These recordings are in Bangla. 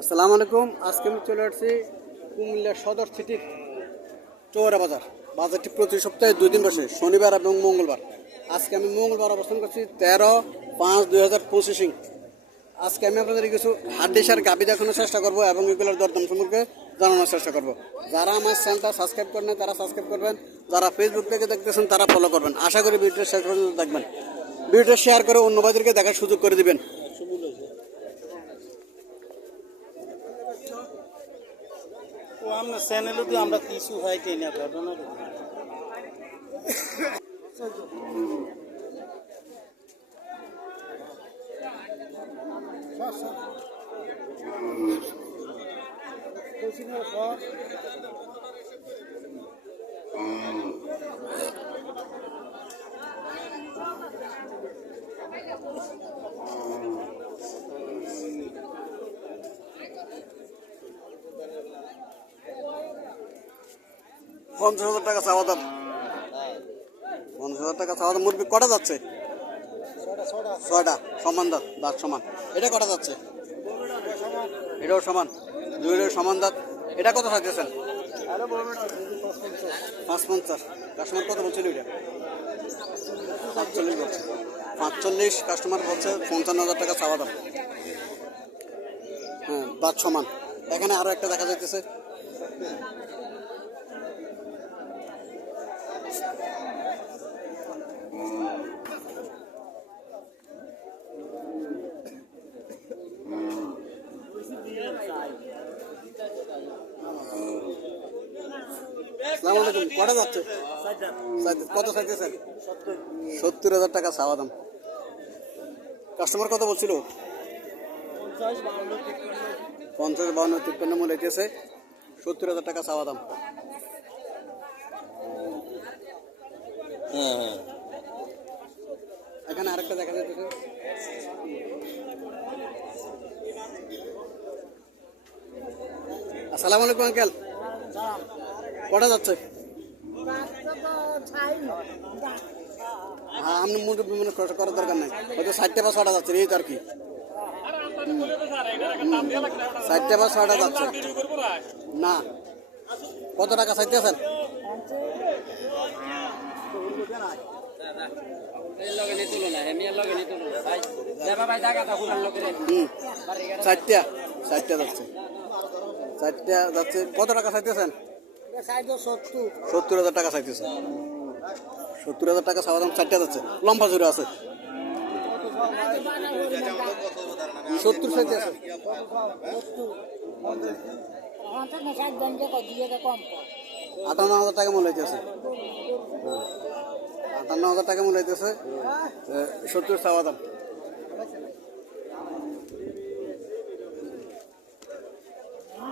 আসসালামু আলাইকুম। আজকে আমি চলে আসছি কুমিল্লা সদর সিটির চৌরা বাজারটি প্রতি সপ্তাহে 2 দিন বসে, শনিবার এবং মঙ্গলবার। আজকে আমি মঙ্গলবার অবস্থান করছি 13/5/2025। আজকে আমি আপনাদের কিছু হাড্ডিসার গাভি দেখানোর চেষ্টা করবো এবং এগুলোর দরদাম সম্পর্কে জানানোর চেষ্টা করবো। যারা আমার চ্যানেলটা সাবস্ক্রাইব করেন তারা সাবস্ক্রাইব করবেন, যারা ফেসবুক থেকে দেখতেছেন তারা ফলো করবেন। আশা করি ভিডিওটা শেষ পর্যন্ত দেখবেন, ভিডিওটা শেয়ার করে অন্য ভাইদেরকে দেখার সুযোগ করে দিবেন। আমরা চ্যানেলে দিয়ে আমরা কিছু হয় কি না ঘটনা টাকা চাওয়া দাম, 50,000 টাকা চাওয়া দাম। মুরগি কটা যাচ্ছে? ছয়টা সমান দাঁত, দাঁত সমান। এটা কটা যাচ্ছে? এটাও সমান, দুইটাও সমান দাঁত। এটা কত চাইতেছেন? 550। কাস্টমার কত বলছিল? এটা 45 বলছে। 45 কাস্টমার বলছে। 55,000 টাকা চাওয়া দাম। হ্যাঁ, দাঁত সমান। এখানে আরো একটা দেখা যাইতেছে। কটা যাচ্ছে? কত চাইতেছেন? 70,000 টাকা চাওয়া দাম। কাস্টমার কত বলছিল? 50, 52, 53 মূল্য হইতেছে। 70,000 টাকা চাওয়া দাম। এখানে আরেকটা দেখা যাইতেছে। আসসালামু আলাইকুম আঙ্কেল, কটা যাচ্ছে? হ্যাঁ, আপনি মুড মানে কষ্ট করার দরকার নাই। হয়তো 60টা বা 6টা যাচ্ছে, এই তো আর কি। 60টা বা 6টা যাচ্ছে না। কত টাকা চাইতেছেন? ষাটটা যাচ্ছে, 60টা যাচ্ছে। কত টাকা চাইতেছেন? 70,000 টাকা চাইতেছে। 70,000 টাকা চাওয়া দাম। 60টা যাচ্ছে, লম্বা জুড়ে আছে। 70 চাইতেছে। 58,000 টাকা মূল্য হইতেছে। 58,000 টাকা মূল্য হইতেছে। 70 চাওয়া দাম।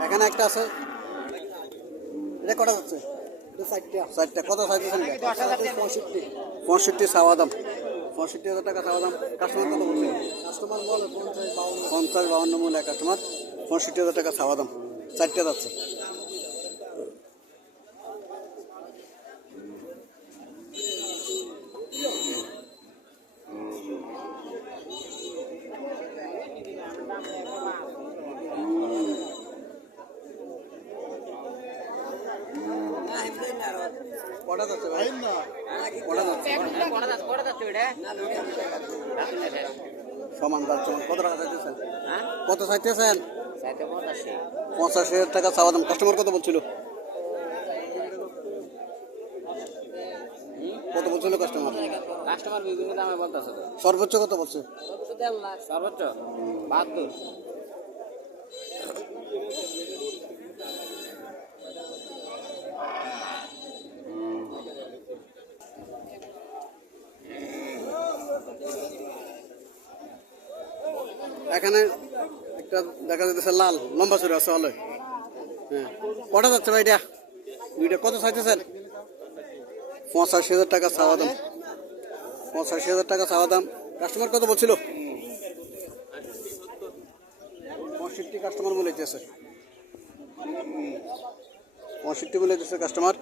এখানে একটা আছে। এটা কটা যাচ্ছে? 60টা। কত চাইতেছেন? 65 চাওয়া দাম। 65,000 টাকা চাওয়া দাম। কাস্টমার কত বলছে? কাস্টমার বলে 50, 52 মূল্য। কাস্টমার 65,000 টাকা চাওয়া দাম। 4টা যাচ্ছে। কটা যাচ্ছে ভাই? কটা যাচ্ছে? সমান দাম। কত টাকা চাইতেছেন? কত চাইতেছেন? 85,000 টাকা চাওয়া দাম। কাস্টমার কত বলছিল? কত বলছিল কাস্টমার? বিভিন্ন দামে বলতেছে। সর্বোচ্চ কত বলছে? সর্বোচ্চ 72। এখানে একটা দেখা যাচ্ছে লাল লম্বা চুরি আছে হলে। হ্যাঁ, কটা যাচ্ছে ভাই? এটা দুইটা কত চাইতেছেন? 85,000 টাকা চাওয়া দাম। 85,000 টাকা চাওয়া দাম। কাস্টমার কত বলছিল? 65 কাস্টমার বলেছে। 65 বলেছে কাস্টমার।